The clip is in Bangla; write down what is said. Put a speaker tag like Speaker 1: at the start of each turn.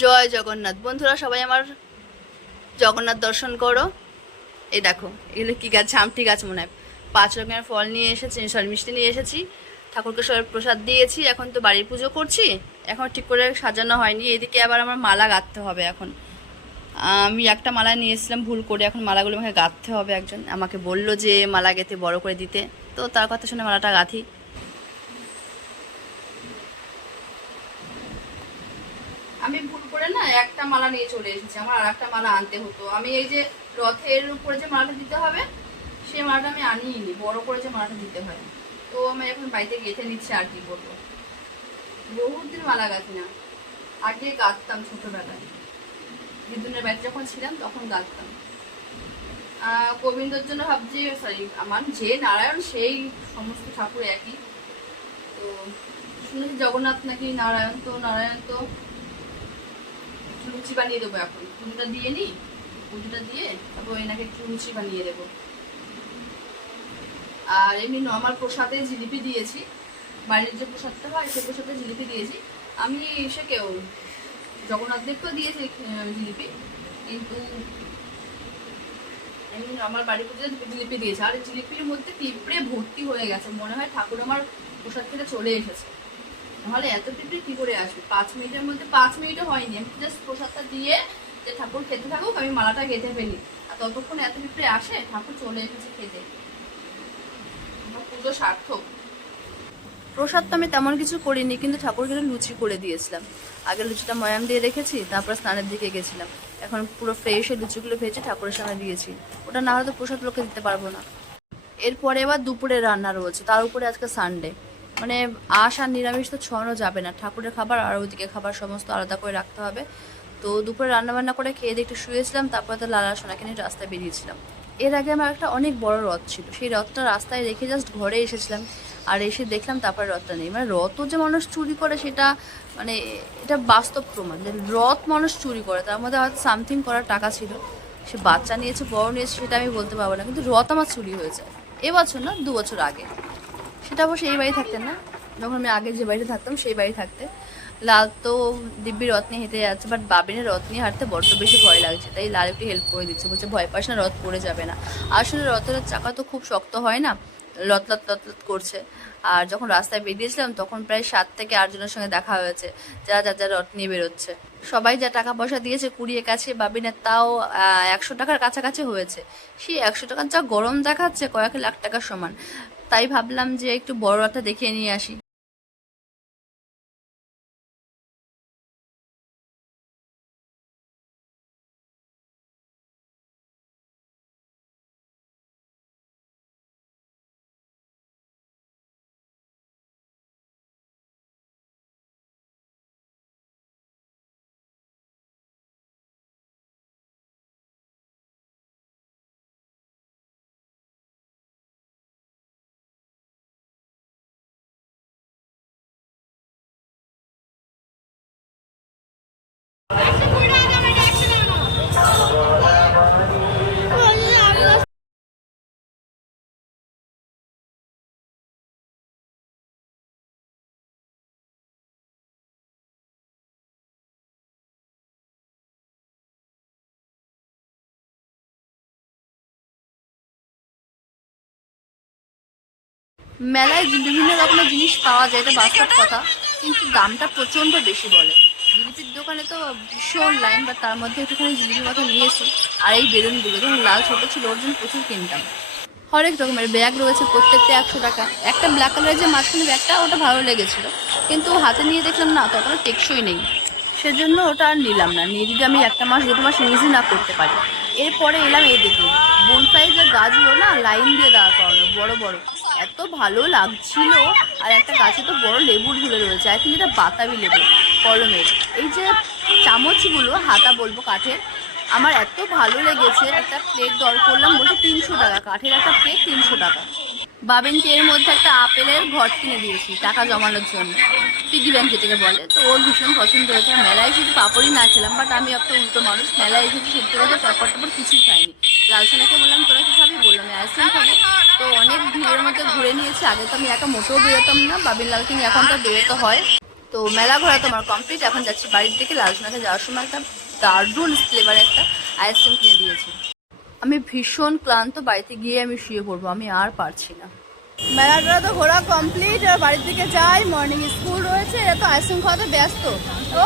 Speaker 1: জয় জগন্নাথ। বন্ধুরা, সবাই আমার জগন্নাথ দর্শন করো। এই দেখো, এগুলো কি গাছ ঝামটি গাছ মনে হয়। পাঁচ রকমের ফল নিয়ে এসেছি, সরি, মিষ্টি নিয়ে এসেছি। ঠাকুরকে সবাই প্রসাদ দিয়েছি, এখন তো বাড়ির পুজো করছি। এখন ঠিক করে সাজানো হয়নি, এদিকে আবার আমার মালা গাঁথতে হবে এখন। আমি একটা মালা নিয়ে এসেছিলাম, ভুল করে এখন মালাগুলো আমাকে গাঁথতে হবে। একজন আমাকে বলল যে মালা গেঁথে বড় করে দিতে। তো তার কথা শুনে মালাটা গাঁথি। আমি ভুল করে না একটা মালা নিয়ে চলে এসেছি, আমার আর একটা মালা আনতে হতো। আমি এই যে রথের উপরে যে মালাটা দিতে হবে, সে মালাটা আমি আনিনি বড় করে যে মালাটা দিতে হয় তো আমি এখন বাড়িতে গেঁথে নিচ্ছি আর কি করব বহুত দিন মালা গাঁথি না, আগে গাঁথতাম ছোটবেলায়। বিদ্যুনের বাড়িতে যখন ছিলাম, তখন গাঁথতাম। গোবিন্দর জন্য ভাবছি সরি আমার যে নারায়ণ, সেই সমস্ত ঠাকুর একই। তো শুনেছি জগন্নাথ নাকি নারায়ণ, তো নারায়ণ তো লুচি বানিয়ে দেবো এখন। পুজোটা দিয়ে নি পুজোটা দিয়ে তারপর এনাকে একটু লুচি বানিয়ে দেবো। আর এমনি নর্মাল প্রসাদে জিলিপি দিয়েছি। বাড়ির যে প্রসাদটা হয়, সেই প্রসাদে জিলিপি দিয়েছি। আমি এসে কেউ, জগন্নাথ দেবকেও দিয়েছি জিলিপি। কিন্তু এমনি আমার বাড়ি পুজোতে জিলিপি দিয়েছে। আর জিলিপির মধ্যে পিঁপড়ে ভর্তি হয়ে গেছে। মনে হয় ঠাকুর আমার প্রসাদ থেকে চলে এসেছে। নাহলে এত পিঁপড়ে কি করে আসবে? পাঁচ মিনিটের মধ্যে পাঁচ মিনিটও হয়নি। আমি জাস্ট প্রসাদটা দিয়ে যে ঠাকুর খেতে থাকুক, আমি মালাটা গেঁথে ফেলি। আর ততক্ষণ এত পিঁপড়ে আসে, ঠাকুর চলে এসেছে খেতে। আমার পুজো সার্থক। প্রসাদ তো আমি তেমন কিছু করিনি, কিন্তু ঠাকুর কিন্তু লুচি করে দিয়েছিলাম। আগে লুচিটা ময়াম দিয়ে রেখেছি, তারপর স্নানের দিকে গেছিলাম। এখন পুরো ফ্রেশ লুচিগুলো ভেজে ঠাকুরের সামনে দিয়েছি। ওটা না হলে তো প্রসাদ লোকে দিতে পারব না। এরপরে এবার দুপুরে রান্না রয়েছে, তার উপরে আজকে সানডে মানে আশ আর নিরামিষ তো ছড়ানো যাবে না। ঠাকুরের খাবার আর ওইদিকে খাবার সমস্ত আলাদা করে রাখতে হবে। তো দুপুরে রান্না বান্না করে খেয়ে দিয়ে একটু শুয়েছিলাম, তারপরে তো লালা সোনাকে নিয়ে রাস্তায় বেরিয়েছিলাম। এর আগে আমার একটা অনেক বড় রথ ছিল। সেই রথটা রাস্তায় রেখে জাস্ট ঘরে এসেছিলাম। আর এসে দেখলাম তারপরে রথটা নেই। মানে রথও যে মানুষ চুরি করে সেটা মানে এটা বাস্তব প্রমাণ যে রথ মানুষ চুরি করে, তার মধ্যে হয়তো সামথিং করার টাকা ছিল। সে বাচ্চা নিয়েছে, বড় নিয়েছে সেটা আমি বলতে পারব না। কিন্তু রথ আমার চুরি হয়েছে। এবছর না, দু বছর আগে। সেটা অবশ্য এই বাড়ি থাকতেন না। যখন আমি আগে যে বাড়িতে থাকতাম, সেই বাড়ি থাকতে। লাল তো দিব্যি রথ নিয়ে হেঁটে যাচ্ছে বাট বাবিনের রথ নিয়ে হাঁটতে বড্ড বেশি ভয় লাগছে। তাই লাল একটু হেল্প করে দিচ্ছে, বলছে, ভয় পাস না, রথ পড়ে যাবে না। আসলে রথের চাকা তো খুব শক্ত হয় না, লত লত লত লত করছে। আর যখন রাস্তায় বেরিয়েছিলাম, তখন প্রায় সাত থেকে আটজনের সঙ্গে দেখা হয়েছে যারা যা যা রথ নিয়ে বেরোচ্ছে। সবাই যা টাকা পয়সা দিয়েছে কুড়িয়ে কাছে বাবিনের তাও একশো টাকার কাছাকাছি হয়েছে। সেই একশো টাকার যা গরম দেখাচ্ছে, কয়েক লাখ টাকার সমান। তাই ভাবলাম যে একটু বড় একটা দেখে নিয়ে আসি। মেলায় বিভিন্ন রকমের জিনিস পাওয়া যায়, এটা বাস্তব কথা, কিন্তু দামটা প্রচণ্ড বেশি বলে। জিলিপির দোকানে তো ভীষণ লাইন বা তার মধ্যে একটুখানি জিলিপির মতো নিয়েছি, আর এই বেলুনগুলো যখন লাল ছোটো ছিল, ওর জন্য প্রচুর কিনতাম। হরেক রকমের ব্যাগ রয়েছে, প্রত্যেকটা একশো টাকা। একটা ব্ল্যাক কালারের যে মাঝখানে ব্যাগটা ওটা ভালো লেগেছিলো, কিন্তু হাতে নিয়ে দেখলাম, না ততটা টেকসই নেই। সেজন্য ওটা আর নিলাম না, নিয়ে যদি আমি একটা মাস, দুটো মাস ইউজই না করতে পারি। এরপরে এলাম এই দিকে বোন সাইজের গাছগুলো, না লাইন দিয়ে দাঁড়া করানো বড় বড়। এত ভালো লাগছিল। আর একটা গাছে তো বড় লেবু ঝুলে রয়েছে। আই থিঙ্ক এটা বাতাবি লেবু, কলমের। এই যে চামচগুলো, হাতা বলব কাঠের, আমার এত ভালো লেগেছে। একটা প্লেট দর করলাম, বলছে তিনশো টাকা। কাঠের একটা প্লেট তিনশো টাকা। বাবিনকে এর মধ্যে একটা আপেলের ঘর কিনে দিয়েছি, টাকা জমানোর জন্য। পিগি ব্যাংক যেটাকে বলে। তো ওর ভীষণ পছন্দ হয়েছে। মেলায় শুধু পাপড়ই না খেলাম বাট আমি একটা উল্টো মানুষ। মেলায় এসেছি সত্যি কথা পাপড় টাপড় কিছুই খাইনি। লালসোনাকে বললাম, তোরা কি খাবি বললাম আইসক্রিম খাব। তো অনেক ভিড়ের মধ্যে ঘুরে নিয়েছি। আগে তো আমি একা মোটেও বেরোতাম না বাবিন লালকে নিয়ে এখন তো বেরোতে হয়। তো মেলা ঘোরা তো আমার কমপ্লিট এখন যাচ্ছি বাড়ির দিকে। লালসোনাকে যাওয়ার সময় একটা দারুণ ফ্লেভার একটা আইসক্রিম কিনে দিয়েছি। আমি ভীষণ ক্লান্ত, বাড়িতে গিয়ে আমি শুয়ে পড়ব, আমি আর পারছি না। মেলাটা তো ঘোরা কমপ্লিট আর বাড়ির দিকে যাই মর্নিং স্কুল রয়েছে, এরা তো আইসক্রিম খাওয়াতে ব্যস্ত। ও